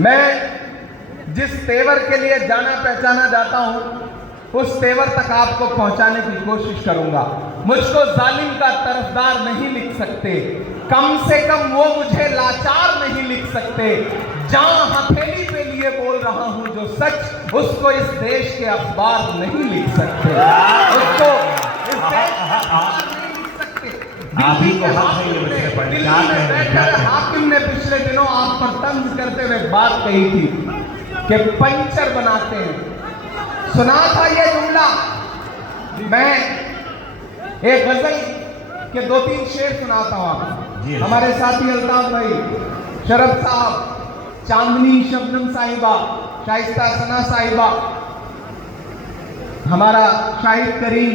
मैं जिस तेवर के लिए जाना पहचाना जाता हूं, उस तेवर तक आपको पहुंचाने की कोशिश करूंगा। मुझको जालिम का तरफदार नहीं लिख सकते, कम से कम वो मुझे लाचार नहीं लिख सकते। जहां हथेली पे लिए बोल रहा हूं जो सच, उसको इस देश के अखबार नहीं लिख सकते, उसको इस देश के अखबार नहीं लिख सकते। दिल्ली के हाकिम ने पिछले दिनों आप पर तंज करते हुए बात कही थी कि पंचर बनाते हैं। सुना था ये जुमला। मैं एक गजल के 2-3 शेर सुनाता हूं आपको। हमारे साथी अल्ताफ भाई, शरफ साहब, चांदनी शबनम साहिबा, शाइस्ता सना साहिबा, हमारा शाहिद करीम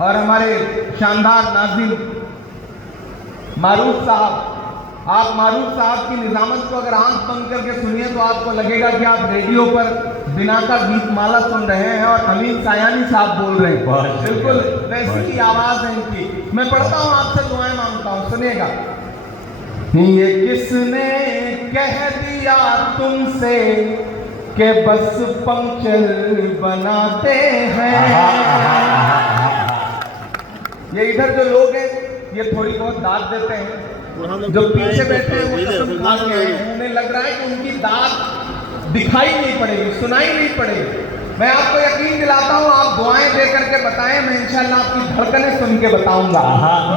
और हमारे शानदार नाज़िम मारूफ साहब। आप मारूफ साहब की निजामत को अगर आंख बंद करके सुनिए तो आपको लगेगा कि आप रेडियो पर बिना का गीत माला सुन रहे हैं और अमीन सायानी साहब बोल रहे हैं। बिल्कुल वैसी ही आवाज है इनकी। मैं पढ़ता हूं, आपसे दुआएं मांगता हूं, सुनिएगा। ये किसने कह दिया तुमसे कि बस पंक्चर बनाते हैं। ये इधर जो लोग हैं ये थोड़ी बहुत दाद देते हैं, जो पीछे बैठे हैं वो कसम खा के हैं, उन्हें लग रहा है कि उनकी दाद दिखाई नहीं पड़ेगी, सुनाई नहीं पड़ेगी। मैं आपको यकीन दिलाता हूं, आप दुआएं दे करके बताएं, मैं इंशाल्लाह आपकी धड़कनें सुन के बताऊंगा।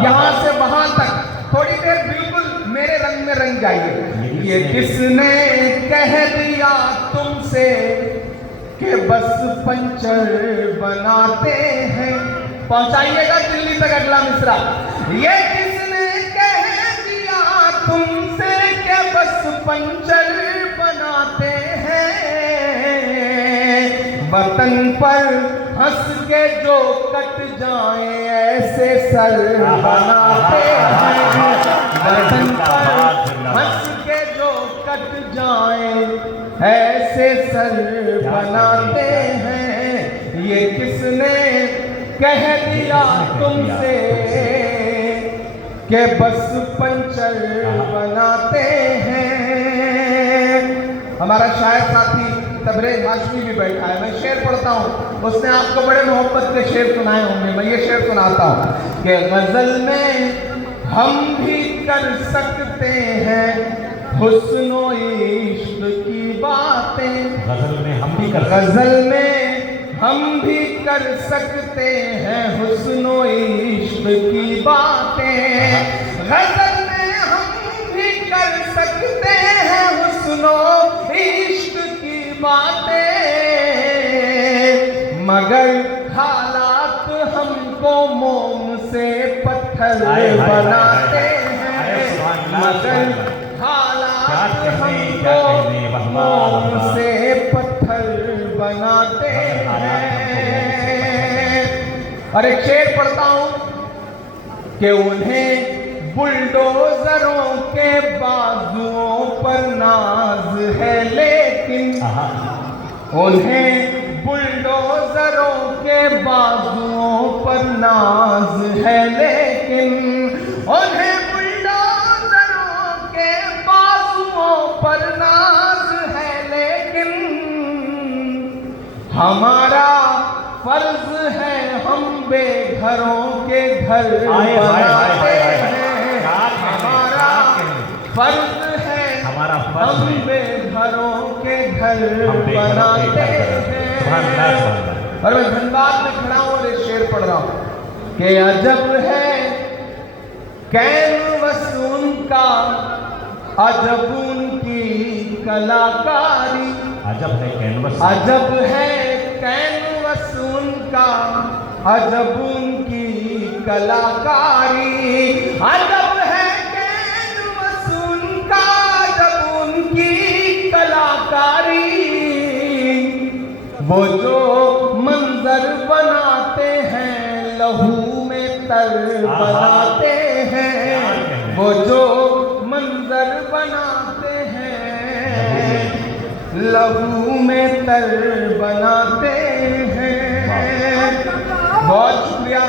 यहां से वहां तक थोड़ी देर बिल्कुल मेरे रंग में रंग जाइए। ये किसने कह दिया तुमसे कि बस पंचर बनाते हैं। पहुंचाइएगा दिल्ली तक अगला मिसरा। ये किसने कह दिया तुमसे कि बस पंचर बनाते हैं। वतन पर हंस के जो कट जाए ऐसे सर बनाते हैं। वतन पर हंस के जो कट जाए ऐसे सर बनाते हैं। ये किसने कह दिया तुमसे कि बस पंचर बनाते हैं। हमारा शायर साथी तबरेज हाशमी भी बैठा है, मैं शेर पढ़ता हूँ, उसने आपको बड़े मोहब्बत के शेर सुनाए होंगे। मैं ये शेर सुनाता हूँ कि गजल में हम भी कर सकते हैं हुस्न इश्क की बातें। गजल में हम भी कर सकते हैं हुस्न इश्क की बातें। गजल में हम भी कर सकते हैं हुस्न इश्क की बातें। मगर हालात हमको मोम से पत्थर बनाते हैं। मगर हालात हमको मोम से पत्थर बनाते हैं। और एक शेर पढ़ता हूं कि उन्हें बुलडोजरों के बाजुओं पर नाज है, लेकिन उन्हें बुलडोजरों के बाजुओं पर नाज है, लेकिन उन्हें बुलडोजरों के बाजुओं पर नाज है, लेकिन हमारा फर्ज है हम बेघरों के घर बनाते हैं। हमारा फर्ज है हम बेघरों के घर बनाते हैं। और मैं धनबाद में खड़ा हूं और एक शेर पढ़ रहा हूं कि अजब है कैनवस उनका, अजब उनकी कलाकारी। अजब है कैनवस, अजब है कैनवस उनका, अजब उनकी कलाकारी। अजब है कैनवस उनका, अजब उनकी कलाकारी। वो जो मंजर बनाते हैं लहू में तर बनाते हैं। वो जो मंजर बनाते हैं लहू में तर बनाते हैं। बहुत शुक्रिया।